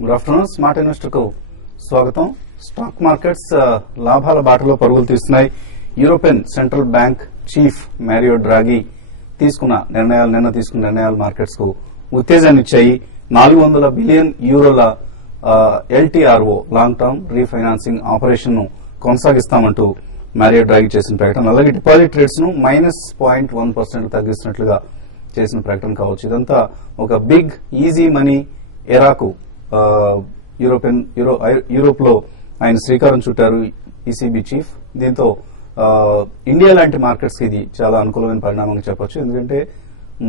Good afternoon. Smart investor కు స్వాగతం. Stock markets లాభాల బాటలో పరుగులు తీస్తున్నాయి. European central bank chief Mario Draghi నిన్న తీసుకున్న నిర్ణయాలు మార్కెట్స్ కు ఉత్తేజాన్ని ఇచ్చాయి. 400 బిలియన్ యూరోల ఎల్టీఆర్ఓ లాంగ్ టర్మ్ రీఫైనాన్సింగ్ ఆపరేషన్ ను కొనసాగిస్తామంటూ మారియో డ్రాగి చేసిన ప్రకటన, అలాగే డిపాజిట్ రేట్స్ ను -0.1% తగ్గిస్తున్నట్లుగా చేసిన ప్రకటన కావచ్చు. ఇదంతా ఒక బిగ్ ఈజీ మనీ ఎరాకు యూరోప్ లో ఆయన శ్రీకారం చుట్టారు ఈసీబీ చీఫ్. దీంతో ఇండియా లాంటి మార్కెట్స్ కి ఇది చాలా అనుకూలమైన పరిణామంగా చెప్పొచ్చు. ఎందుకంటే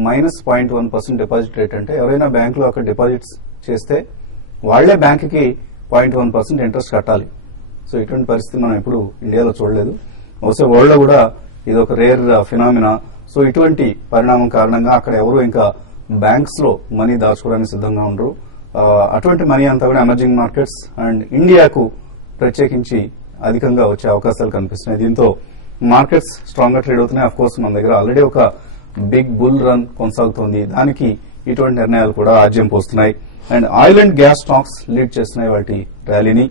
-0.1% డిపాజిట్ రేట్ అంటే ఎవరైనా బ్యాంకులో అక్కడ డిపాజిట్స్ చేస్తే వాళ్లే బ్యాంక్ కి 0.1% ఇంట్రెస్ట్ కట్టాలి. సో ఇటువంటి పరిస్థితి మనం ఎప్పుడు ఇండియాలో చూడలేదు. బహుశా వరల్డ్ లో కూడా ఇది ఒక రేర్ ఫినామినా. సో ఇటువంటి పరిణామం కారణంగా అక్కడ ఎవరు ఇంకా బ్యాంక్స్ లో మనీ దాచుకోవడానికి సిద్ధంగా ఉండరు. అటువంటి మనీ అంతా కూడా ఎమర్జింగ్ మార్కెట్స్ అండ్ ఇండియాకు ప్రత్యేకించి అధికంగా వచ్చే అవకాశాలు కనిపిస్తున్నాయి. దీంతో మార్కెట్స్ స్ట్రాంగ్ గా ట్రేడ్ అవుతున్నాయి. అఫ్ కోర్స్ మన దగ్గర ఆల్రెడీ ఒక బిగ్ బుల్ రన్ కొనసాగుతోంది. దానికి ఇటువంటి నిర్ణయాలు కూడా ఆజ్యం పోస్తున్నాయి. And oil and gas stocks lead చేస్తున్నాయి వాటి ర్యాలీని.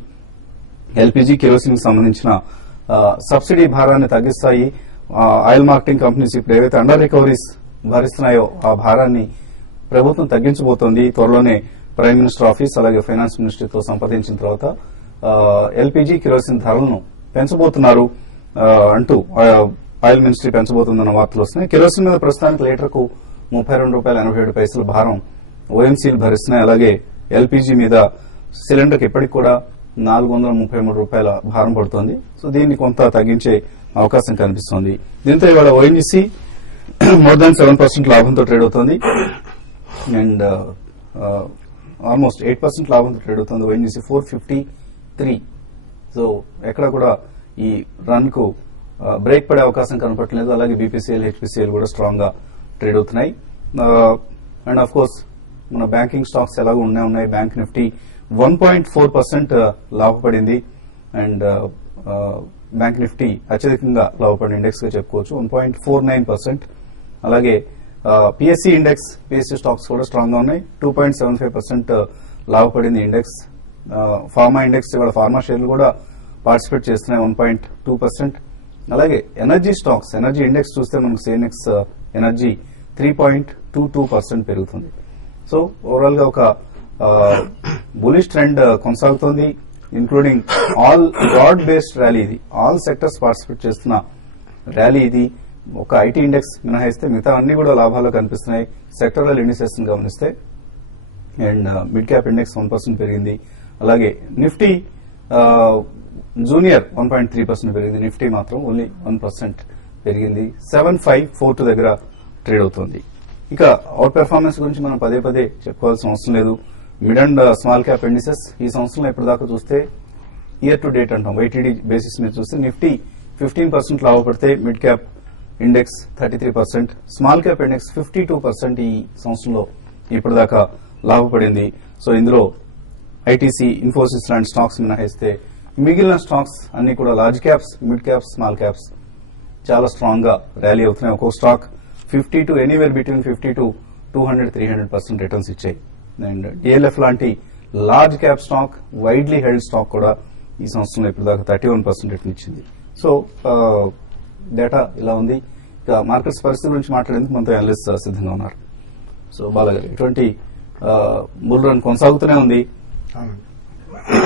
ఎల్పీజీ కెరోసిన్ కి సంబంధించిన సబ్సిడీ భారాన్ని తగ్గిస్తాయి. ఆయిల్ మార్కెటింగ్ కంపెనీస్ ఇప్పుడు ఏవైతే అండర్ రికవరీస్ భరిస్తున్నాయో ఆ భారాన్ని ప్రభుత్వం తగ్గించబోతోంది. త్వరలోనే ప్రైమ్ మినిస్టర్ ఆఫీస్ అలాగే ఫైనాన్స్ మినిస్ట్రీతో సంప్రదించిన తర్వాత ఎల్పీజీ కిరోసిన్ ధరలను పెంచబోతున్నారు అంటూ ఆయిల్ మినిస్ట్రీ పెంచబోతుందన్న వార్తలు వస్తున్నాయి. కిరోసిన్ మీద ప్రస్తుతానికి లీటర్కు ₹32.87 భారం ఓఎంసీలు భరిస్తున్నాయి. అలాగే ఎల్పీజీ మీద సిలిండర్కి ఇప్పటికి కూడా ₹433 భారం పడుతోంది. సో దీన్ని కొంత తగ్గించే అవకాశం కనిపిస్తోంది. దీంతో ఇవాళ ఓఎన్జీసీ మోర్ దాన్ 7% లాభంతో ట్రేడ్ అవుతోంది. అండ్ ఆల్మోస్ట్ 8% లాభంతో ట్రేడ్ అవుతుంది. ఓఎన్జీసీ 453. సో ఎక్కడ కూడా ఈ రన్ కు బ్రేక్ పడే అవకాశం కనపడలేదు. అలాగే బీపీసీఎల్, హెచ్పీసీఎల్ కూడా స్ట్రాంగ్ గా ట్రేడ్ అవుతున్నాయి. అండ్ ఆఫ్ కోర్స్ మన బ్యాంకింగ్ స్టాక్స్ ఎలాగో ఉన్నాయి. బ్యాంక్ నిఫ్టీ 1.4% లాభపడింది. అండ్ బ్యాంక్ నిఫ్టీ అత్యధికంగా లాభపడిన ఇండెక్స్ గా చెప్పుకోవచ్చు, 1.49%. అలాగే పిఎస్సీ ఇండెక్స్, పిఎస్సీ స్టాక్స్ కూడా స్ట్రాంగ్ గా ఉన్నాయి. 2.75% లాభపడింది ఇండెక్స్. ఫార్మా ఇండెక్స్ ఇవాళ ఫార్మా షేర్లు కూడా పార్టిసిపేట్ చేస్తున్నాయి, 1.2%. అలాగే ఎనర్జీ స్టాక్స్, ఎనర్జీ ఇండెక్స్ చూస్తే మనకు సిఎన్ఎక్స్ ఎనర్జీ 3.22% పెరుగుతుంది. సో ఓవరాల్ గా ఒక బులిష్ ట్రెండ్ కొనసాగుతోంది. Including all broad based rally ఇది. ఆల్ సెక్టర్స్ పార్టిసిపేట్ చేస్తున్న ర్యాలీ ఇది. ఒక ఐటీ ఇండెక్స్ మినహాయిస్తే మిగతా అన్ని కూడా లాభాల్లో కనిపిస్తున్నాయి. సెక్టరల్ ఇండిసెస్ గమనిస్తే అండ్ మిడ్ క్యాప్ ఇండెక్స్ 1% పెరిగింది. అలాగే నిఫ్టీ జూనియర్ 1.3% పెరిగింది. నిఫ్టీ మాత్రం ఓన్లీ 1% పెరిగింది. 7542 దగ్గర ట్రేడ్ అవుతోంది. ఇక అవుట్ పెర్ఫార్మెన్స్ గురించి మనం పదే పదే చెప్పుకోవాల్సిన అవసరం లేదు. Mid and small cap indices ఈ సంవత్సరంలో ఇప్పటిదాకా చూస్తే ఇయర్ టు డేట్ అంటాం, వైటీడీ బేసిస్ మీద చూస్తే నిఫ్టీ 15% లాభపడితే mid cap index 33%, small cap index 52% ఈ సంవత్సరంలో ఇప్పటిదాకా లాభపడింది. సో ఇందులో ఐటీసీ, ఇన్ఫోసిస్ లాంటి స్టాక్స్ మినహాయిస్తే మిగిలిన స్టాక్స్ అన్ని కూడా large caps, mid caps, small caps చాలా స్ట్రాంగ్ గా ర్యాలీ అవుతున్నాయి. ఒక్కో stock 50 to anywhere between 50 to 200-300% returns ఇచ్చాయి. అండ్ డిఎల్ఎఫ్ లాంటి large cap stock, widely held stock కూడా ఈ సంవత్సరంలో ఇప్పటిదాకా 31% రిటర్న్ ఇచ్చింది. సో డేటా ఇలా ఉంది. ఇక మార్కెట్స్ పరిస్థితి గురించి మాట్లాడేందుకు మనతో అనలిస్ట్ సిద్ధంగా ఉన్నారు. సో బాలగారు, ఇటువంటి బుల్ రన్ కొనసాగుతూనే ఉంది.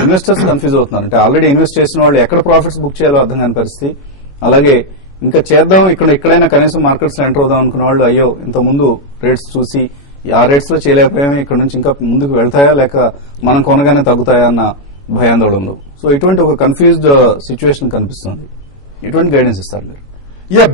ఇన్వెస్టర్స్ కన్ఫ్యూజ్ అవుతున్నారు. అంటే ఆల్రెడీ ఇన్వెస్ట్ చేసిన వాళ్ళు ఎక్కడ ప్రాఫిట్స్ బుక్ చేయాలో అర్థం కాని పరిస్థితి. అలాగే ఇంకా చేద్దాం, ఎక్కడైనా కనీసం మార్కెట్స్ లో ఎంటర్ అవుదాం అనుకున్న వాళ్ళు అయ్యో ఇంత ముందు రేట్స్ చూసి ఆ రేట్స్ లో చేయలేకపోయామే, ఇక్కడ నుంచి ఇంకా ముందుకు వెళ్తాయా లేక మనం కొనగానే తగ్గుతాయా అన్న భయాందోళనలో. సో ఇటువంటి ఒక కన్ఫ్యూజ్డ్ సిచ్యువేషన్ కనిపిస్తుంది. ఎటువంటి గైడెన్స్ ఇస్తారు మీరు?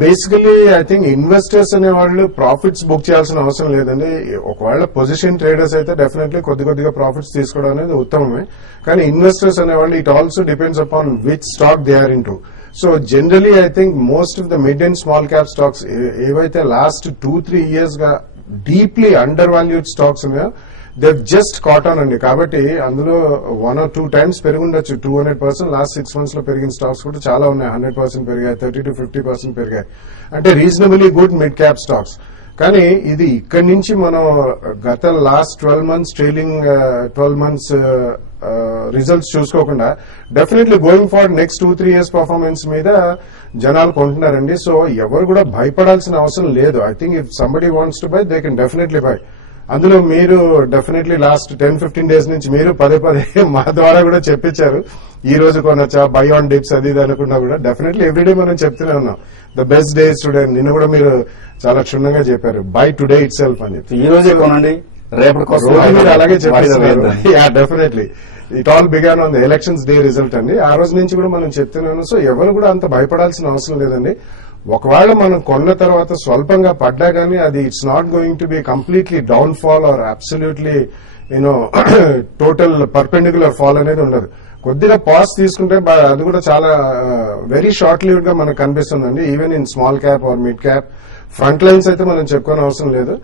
బేసికలీ ఐ థింక్ ఇన్వెస్టర్స్ అనే వాళ్ళు ప్రాఫిట్స్ బుక్ చేయాల్సిన అవసరం లేదండి. ఒకవేళ పొజిషన్ ట్రేడర్స్ అయితే డెఫినెట్లీ కొద్దిగా ప్రాఫిట్స్ తీసుకోవడం అనేది ఉత్తమమే. కానీ ఇన్వెస్టర్స్ అనే వాళ్ళు it also depends upon which stock they are into. So generally I think most of the mid and small cap stocks ఏవైతే లాస్ట్ 2-3 years గా డీప్లీ అండర్ వాల్యూడ్ స్టాక్స్ ఉన్నాయో దే జస్ట్ కాట్ ఆన్ అండి. కాబట్టి అందులో 1 or 2 times పెరుగుండొచ్చు. 200% last 6 months లో పెరిగిన stocks కూడా చాలా ఉన్నాయి. 100% పెరిగాయి, 30 to 50% పెరిగాయి. అంటే reasonably good mid cap stocks. కానీ ఇది ఇక్కడి నుంచి మనం గత last 12 months trailing 12 months results చూసుకోకుండా definitely going far next 2-3 years performance మీద జనాలు కొంటున్నారండి. సో ఎవరు కూడా భయపడాల్సిన అవసరం లేదు. I think if somebody wants to buy they can definitely buy. అందులో మీరు డెఫినెట్లీ లాస్ట్ 10-15 days నుంచి మీరు పదే మా ద్వారా కూడా చెప్పించారు ఈ రోజు కొనొచ్చా, బై ఆన్ డిప్స్ అది ఇది అనుకున్నా కూడా డెఫినెట్లీ ఎవ్రీడే మనం చెప్తూనే ఉన్నాం ద బెస్ట్ డేస్ టుడే. నిన్న కూడా మీరు చాలా క్షుణ్ణంగా చెప్పారు బై టుడే ఇట్ సెల్ఫ్ అని. ఈ రోజే కొనండి, రేపటి కోసం మీరు అలాగే చెప్పారు. Definitely it all began on the elections day result అండి. ఆ రోజు నుంచి కూడా మనం చెప్తున్నాను. సో ఎవరు కూడా అంత భయపడాల్సిన అవసరం లేదండి. ఒకవేళ మనం కొన్న తర్వాత స్వల్పంగా పడ్డా గానీ అది it's not going to be completely down fall or absolutely total perpendicular fall అనేది ఉండదు. కొద్దిగా పాజ్ తీసుకుంటే అది కూడా చాలా వెరీ షార్ట్ లివ్డ్ గా మనకు కనిపిస్తుందండి. Even in small cap or mid cap front lines అయితే మనం చెప్పుకోని అవసరం లేదు.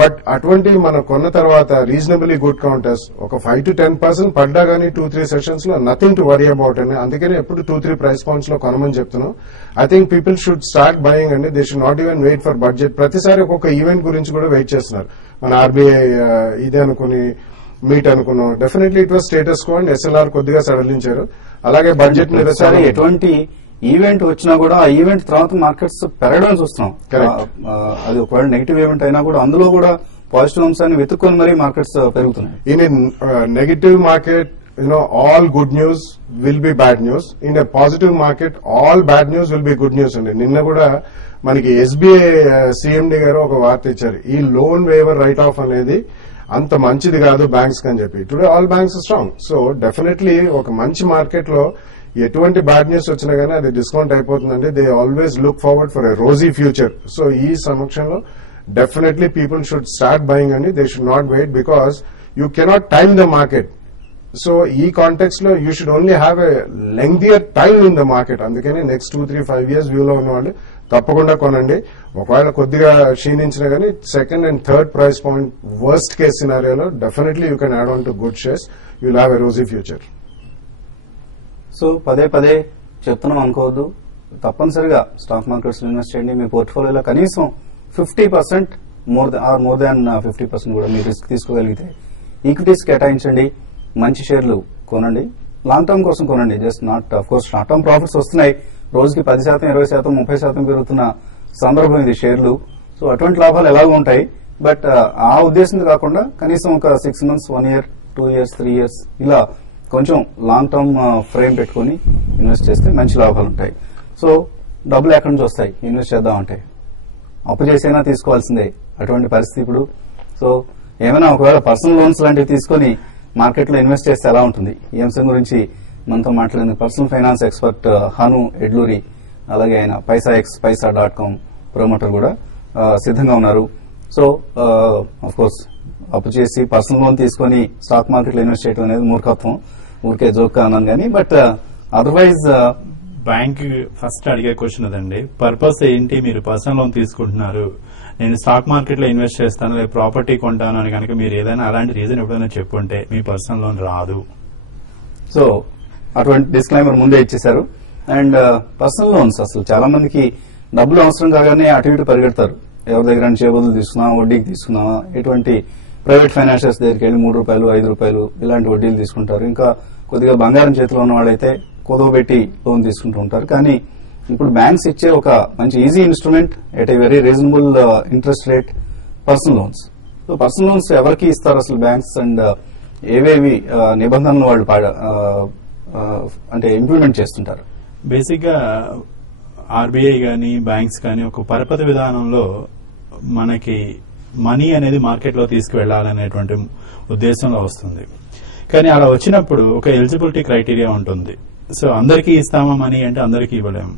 బట్ అటువంటి మనం కొన్న తర్వాత రీజనబుల్లీ గుడ్ కౌంటర్స్ ఒక 5-10% పడ్డా గానీ 2-3 సెషన్స్ లో నథింగ్ టు వరీ అబౌట్ అండి. అందుకని ఎప్పుడు 2-3 price points లో కొనమని చెప్తున్నాం. I think people should start buying అండి. They should not even wait for budget. ప్రతిసారి ఒక్కొక్క ఈవెంట్ గురించి కూడా వెయిట్ చేస్తున్నారు. మన ఆర్బీఐ ఇదే అనుకుని మీట్ అనుకున్నాం. Definitely it was status quo and SLR కొద్దిగా సడలించారు. అలాగే బడ్జెట్ మీద ఎటువంటి ఈవెంట్ వచ్చినా కూడా ఆ ఈవెంట్ తర్వాత మార్కెట్స్ పెరగడం చూస్తున్నాం. అది ఒకవేళ నెగిటివ్ ఈవెంట్ అయినా కూడా అందులో కూడా పాజిటివ్ అంశాన్ని వెతుక్కొని మరీ మార్కెట్స్ పెరుగుతున్నాయి. In negative market all good news will be bad news. In a positive market, all bad news will be good news అండి. నిన్న కూడా మనకి ఎస్బీఐ సిఎండి గారు ఒక వార్త ఇచ్చారు. ఈ లోన్ వేవర్ రైట్ ఆఫ్ అనేది అంత మంచిది కాదు బ్యాంక్స్ అని చెప్పి. Today all banks strong. So definitely ఒక మంచి మార్కెట్ లో ఎటువంటి బ్యాడ్ న్యూస్ వచ్చినా గానీ అది డిస్కౌంట్ అయిపోతుందండి. They always look forward for a rosy future. So ఈ సమక్షంలో definitely people should start buying అండి. They should not wait because you cannot time the market. So ఈ కాంటెక్స్ట్ లో you should only have a lengthier time in the market. అందుకని next 2-3-5 years వ్యూలో ఉన్నవాళ్ళు తప్పకుండా కొనండి. ఒకవేళ కొద్దిగా క్షీణించినా గానీ second and third price point worst case సినారియోలో definitely you can add on to good shares. You will have a rosy future. So పదే చెప్తున్నాం అనుకోవద్దు. తప్పనిసరిగా స్టాక్ మార్కెట్స్ ఇన్వెస్ట్ చేయండి. మీ పోర్ట్ఫోలియోలో కనీసం 50% మోర్ దాన్ 50% కూడా మీరు రిస్క్ తీసుకోగలిగితే ఈక్విటీస్ కేటాయించండి. మంచి షేర్లు కొనండి. లాంగ్ టర్మ్ కోసం కొనండి. Just not of course short term profits వస్తున్నాయి. రోజుకి 10%, 20%, 30% పెరుగుతున్న సందర్భం ఇది షేర్లు. సో అటువంటి లాభాలు ఎలాగో ఉంటాయి. బట్ ఆ ఉద్దేశంతో కాకుండా కనీసం ఒక 6 months, 1 year, 2 years, 3 years ఇలా కొంచెం లాంగ్ టర్మ్ ఫ్రేమ్ పెట్టుకుని ఇన్వెస్ట్ చేస్తే మంచి లాభాలు ఉంటాయి. సో డబ్బులు ఎక్కడి నుంచి వస్తాయి ఇన్వెస్ట్ చేద్దామంటే? అప్పు చేసైనా తీసుకోవాల్సిందే అటువంటి పరిస్థితి ఇప్పుడు. సో ఏమైనా ఒకవేళ పర్సనల్ లోన్స్ లాంటివి తీసుకుని మార్కెట్ లో ఇన్వెస్ట్ చేస్తే ఎలా ఉంటుంది? ఈ అంశం గురించి మనతో మాట్లాడేందుకు personal finance expert Hanu Edluri, అలాగే ఆయన paisa.com ప్రమోటర్ కూడా సిద్ధంగా ఉన్నారు. సో ఆఫ్ కోర్స్ అప్పు చేసి పర్సనల్ లోన్ తీసుకుని స్టాక్ మార్కెట్ లో ఇన్వెస్ట్ చేయడం అనేది మూర్ఖత్వం. ఊరికే జోక్ అన్నాను కానీ బట్ అదర్వైజ్ బ్యాంక్ ఫస్ట్ అడిగే క్వశ్చన్ అదండి. పర్పస్ ఏంటి? మీరు పర్సనల్ లోన్ తీసుకుంటున్నారు, నేను స్టాక్ మార్కెట్ లో ఇన్వెస్ట్ చేస్తాను లేదా ప్రాపర్టీ కొంటాను అని కనుక మీరు ఏదైనా అలాంటి రీజన్ ఎప్పుడైనా చెప్పుంటే మీ పర్సనల్ లోన్ రాదు. సో అటువంటి డిస్క్లైమర్ ముందే ఇచ్చేశారు. అండ్ పర్సనల్ లోన్స్ అసలు చాలా మందికి డబ్బులు అవసరం కాగానే అటు ఇటు పరిగెడతారు. ఎవరి దగ్గర చేబదులు తీసుకున్నావా, వడ్డీకి తీసుకున్నావా, ఎటువంటి ప్రైవేట్ ఫైనాన్షియర్స్ దగ్గరికి వెళ్ళి 3 రూపాయలు, 5 రూపాయలు ఇలాంటి వడ్డీలు తీసుకుంటారు. ఇంకా కొద్దిగా బంగారం చేతిలో ఉన్న వాళ్ళైతే కుదవబెట్టి లోన్ తీసుకుంటూ ఉంటారు. కానీ ఇప్పుడు బ్యాంక్స్ ఇచ్చే ఒక మంచి easy instrument at a very reasonable interest rate personal loans. So personal loans ఎవరికి ఇస్తారు అసలు బ్యాంక్స్? అండ్ ఏవేవి నిబంధనలు వాళ్ళు అంటే ఇంప్లిమెంట్ చేస్తుంటారు? బేసిక్ గా ఆర్బీఐ గానీ బ్యాంక్స్ కానీ ఒక పరపతి విధానంలో మనకి మనీ అనేది మార్కెట్ లో తీసుకువెళ్లాలనేటువంటి ఉద్దేశంలో వస్తుంది. కానీ అలా వచ్చినప్పుడు ఒక ఎలిజిబిలిటీ క్రైటీరియా ఉంటుంది. సో అందరికీ ఇస్తామా మనీ అంటే అందరికీ ఇవ్వలేము.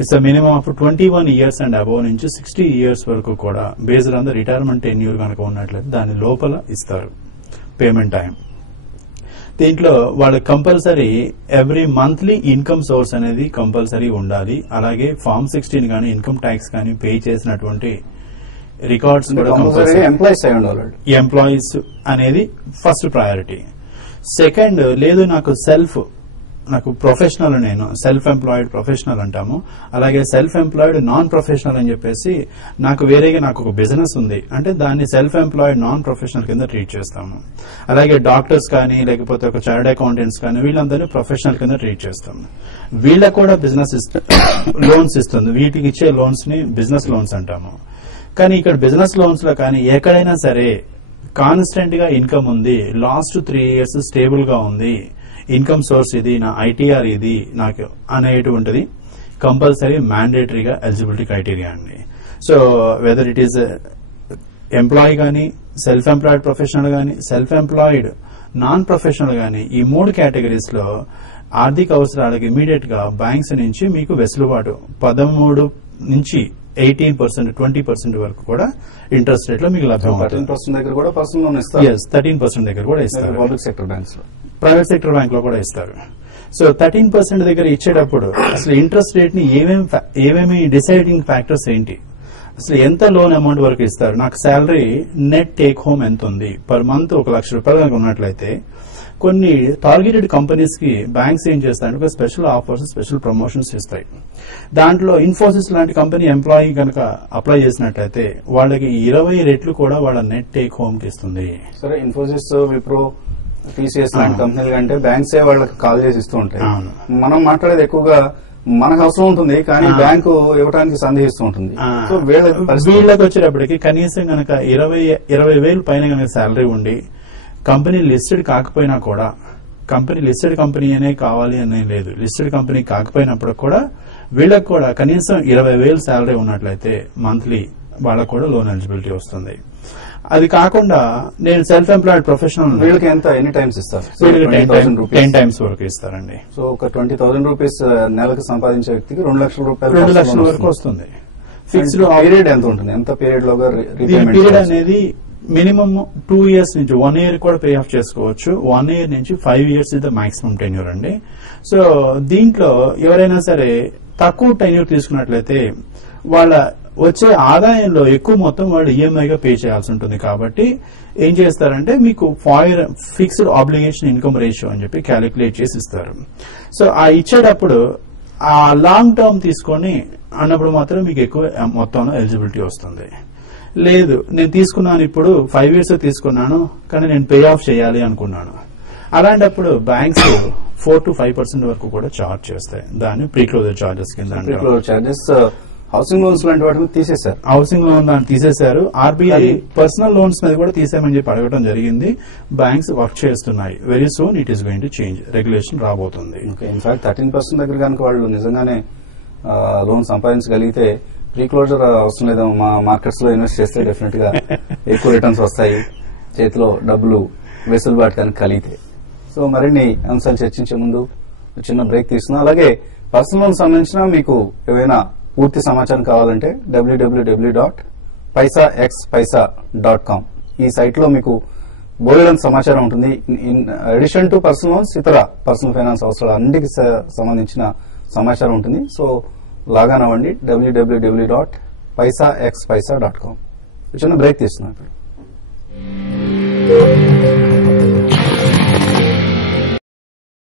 It's minimum of 21 years and above నుంచి 60 years వరకు కూడా based on the retirement tenure కనుక ఉన్నట్లయితే దాని లోపల ఇస్తారు పేమెంట్ టైం. దీంట్లో వాళ్ళకి compulsory every monthly income source అనేది కంపల్సరీ ఉండాలి. అలాగే ఫార్మ్ 16 కానీ ఇన్కమ్ ట్యాక్స్ కానీ పే చేసినటువంటి రికార్డ్స్ కూడా ఎంప్లాయీస్ అనేది ఫస్ట్ ప్రయారిటీ. సెకండ్, లేదు నాకు సెల్ఫ్ నాకు ప్రొఫెషనల్, నేను సెల్ఫ్ ఎంప్లాయిడ్ ప్రొఫెషనల్ అంటాము, అలాగే సెల్ఫ్ ఎంప్లాయిడ్ నాన్ ప్రొఫెషనల్ అని చెప్పేసి నాకు వేరేగా నాకు ఒక బిజినెస్ ఉంది అంటే దాన్ని సెల్ఫ్ ఎంప్లాయిడ్ నాన్ ప్రొఫెషనల్ కింద ట్రీట్ చేస్తాము. అలాగే డాక్టర్స్ కానీ లేకపోతే ఒక చార్టర్డ్ అకౌంటెంట్స్ కానీ వీళ్ళందరినీ ప్రొఫెషనల్ కింద ట్రీట్ చేస్తాము. వీళ్ళకు కూడా బిజినెస్ లోన్స్ ఇస్తుంది. వీటికి ఇచ్చే లోన్స్ ని బిజినెస్ లోన్స్ అంటాము. కానీ ఇక్కడ బిజినెస్ లోన్స్ లో కానీ ఎక్కడైనా సరే కాన్స్టెంట్ గా ఇన్కమ్ ఉంది, లాస్ట్ 3 years స్టేబుల్ గా ఉంది, ఇన్కమ్ సోర్స్ ఇది, నా ఐటీఆర్ ఇది నాకు అనేటువంటిది కంపల్సరీ మ్యాండేటరీగా ఎలిజిబిలిటీ క్రైటీరియా అండి. So whether it is employee కానీ, సెల్ఫ్ ఎంప్లాయిడ్ ప్రొఫెషనల్ కానీ, సెల్ఫ్ ఎంప్లాయిడ్ నాన్ ప్రొఫెషనల్ కానీ, ఈ 3 కేటగిరీస్ లో ఆర్థిక అవసరాలకు ఇమీడియట్ గా బ్యాంక్స్ నుంచి మీకు వెసులుబాటు 13 నుంచి 18%, 20% వరకు కూడా ఇంట్రెస్ట్ రేట్ లో మీకు లభ్యం. 13% దగ్గర కూడా పర్సనల్ లోన్ ఇస్తారు. 13% దగ్గర కూడా ఇస్తారు. పబ్లిక్ సెక్టర్ బ్యాంక్స్ లో, ప్రైవేట్ సెక్టర్ బ్యాంక్ లో కూడా ఇస్తారు. సో 13% దగ్గర ఇచ్చేటప్పుడు అసలు ఇంట్రెస్ట్ రేట్ ని ఏమేమి డిసైడింగ్ ఫ్యాక్టర్స్ ఏంటి, అసలు ఎంత లోన్ అమౌంట్ వరకు ఇస్తారు, నాకు శాలరీ నెట్ టేక్ హోమ్ ఎంత ఉంది, పర్ మంత్ 1 లక్ష రూపాయలు కనుక ఉన్నట్లయితే కొన్ని టార్గెటెడ్ కంపెనీస్ కి బ్యాంక్స్ ఏం చేస్తాయంటే స్పెషల్ ఆఫర్స్, స్పెషల్ ప్రమోషన్స్ ఇస్తాయి. దాంట్లో ఇన్ఫోసిస్ లాంటి కంపెనీ ఎంప్లాయీ కనుక అప్లై చేసినట్లయితే వాళ్ళకి 20 రెట్లు కూడా వాళ్ళ నెట్ టేక్ హోమ్ కి ఇస్తుంది. సరే, ఇన్ఫోసిస్, విప్రో, టీసీఎస్ లాంటి కంపెనీలు కంటే బ్యాంక్సే వాళ్ళకి కాల్ చేసి ఇస్తూ ఉంటాయి. మనం మాట్లాడేది ఎక్కువగా మనకు అవసరం ఉంటుంది కానీ బ్యాంకు ఇవ్వడానికి సందేహిస్తూ ఉంటుంది. సో వీళ్ళకి వచ్చేటప్పటికి కనీసం కనుక 20,000 పైన కనుక శాలరీ ఉండి కంపెనీ లిస్టెడ్ కాకపోయినా కూడా, కంపెనీ లిస్టెడ్ కంపెనీ అనే కావాలి అనే లేదు, లిస్టెడ్ కంపెనీ కాకపోయినప్పుడు కూడా వీళ్ళకి కూడా కనీసం 20,000 శాలరీ ఉన్నట్లయితే మంత్లీ వాళ్ళకు కూడా లోన్ ఎలిజిబిలిటీ వస్తుంది. అది కాకుండా నేను సెల్ఫ్ ఎంప్లాయిడ్ ప్రొఫెషనల్, వీళ్ళకి ఎంత ఎన్ని టైమ్స్ ఇస్తారు? 10 times వరకు ఇస్తారండి. సో ఒక 20,000 రూపీస్ నెలకు సంపాదించే వ్యక్తికి 2 లక్షల రూపాయలు 2 లక్షల వరకు వస్తుంది. ఫిక్స్డ్ పీరియడ్ ఎంత ఉంటుంది? ఎంత పీరియడ్ లోగా పీరియడ్ అనేది మినిమం 2 years నుంచి 1 year కూడా పే ఆఫ్ చేసుకోవచ్చు. 1 year నుంచి 5 years is the maximum tenure అండి. సో దీంట్లో ఎవరైనా సరే తక్కువ టెన్యూర్ తీసుకున్నట్లయితే వాళ్ళ వచ్చే ఆదాయంలో ఎక్కువ మొత్తం వాళ్ళు ఈఎంఐగా పే చేయాల్సి ఉంటుంది. కాబట్టి ఏం చేస్తారంటే మీకు ఫిక్స్డ్ ఆబ్లిగేషన్ ఇన్కమ్ రేషియో అని చెప్పి క్యాలిక్యులేట్ చేసి ఇస్తారు. సో ఆ ఇచ్చేటప్పుడు ఆ లాంగ్ టర్మ్ తీసుకొని అన్నప్పుడు మాత్రం మీకు ఎక్కువ మొత్తంలో ఎలిజిబిలిటీ వస్తుంది. లేదు, నేను తీసుకున్నాను, ఇప్పుడు 5 years తీసుకున్నాను కానీ నేను పే ఆఫ్ చేయాలి అనుకున్నాను, అలాంటప్పుడు బ్యాంక్స్ 4 to 5% వరకు కూడా చార్జ్ చేస్తాయి. దాన్ని ప్రీ క్లోజర్ చార్జెస్ కింద. చార్జెస్ హౌసింగ్ లోన్స్ లాంటి వాటిని తీసేశారు. హౌసింగ్ లోన్ దాన్ని తీసేశారు. ఆర్బీఐ పర్సనల్ లోన్స్ మీద కూడా తీసేయమని చెప్పి అడగడం జరిగింది. బ్యాంక్స్ వర్క్ చేస్తున్నాయి. Very soon it is going to change, regulation రాబోతుంది. ఇన్ఫాక్ట్ 13% దగ్గర కనుక వాళ్ళు నిజంగానే లోన్ సంపాదించగలిగితే ప్రీ క్లోజర్ అవసరం లేదు, మా మార్కెట్స్ లో ఇన్వెస్ట్ చేస్తే డెఫినెట్ గా ఎక్కువ రిటర్న్స్ వస్తాయి, చేతిలో డబ్బులు వెసులుబాటు కనుక కలిగితే. సో మరిన్ని అంశాలు చర్చించే ముందు చిన్న బ్రేక్ తీసుకున్నాం. అలాగే పర్సనల్ లోన్ సంబంధించిన మీకు ఏవైనా పూర్తి సమాచారం కావాలంటే www.paisaxpaisa.com ఈ సైట్ లో మీకు బోలెడంత సమాచారం ఉంటుంది. In addition to personal loans ఇతర పర్సనల్ ఫైనాన్స్ అవసరాలు అన్నిటికి సంబంధించిన సమాచారం ఉంటుంది. సో లాగాన్ అవ్వండి www.paisaxpaisa.com. చిన్న బ్రేక్ తీస్తున్నాం ఇప్పుడు.